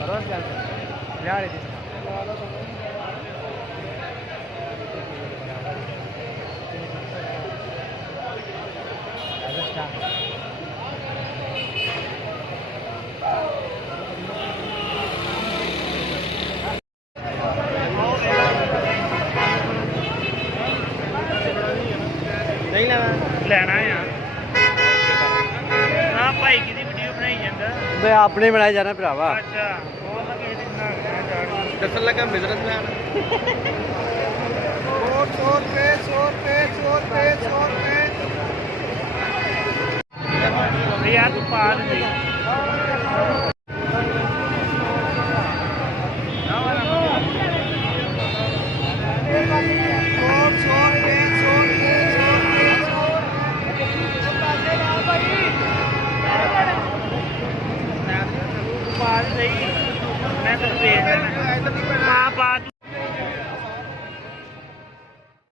बरोबर क्या लिया रही थी नहीं लेना ਲੈਣਾ ਆ ਨਾ ਭਾਈ ਕਿਹਦੀ ਵੀਡੀਓ ਬਣਾਈ ਜਾਂਦਾ मैं अपने बनाए जाना भरावा ਅੱਛਾ ਉਹ ਤਾਂ ਕਿਸੇ ਦੀ ਬਣਾ ਕੇ ਜਾ दसन लगा बिजनेसमैन 100 रुपये 100 रुपये 100 रुपये 100 रुपये ਵੀ ਯਾਰ ਤੂੰ ਪਾ ਦੇ ਪਾ ਦੇ ਸਹੀ ਮੈਂ ਤਾਂ ਭੇਜ ਦੇਣਾ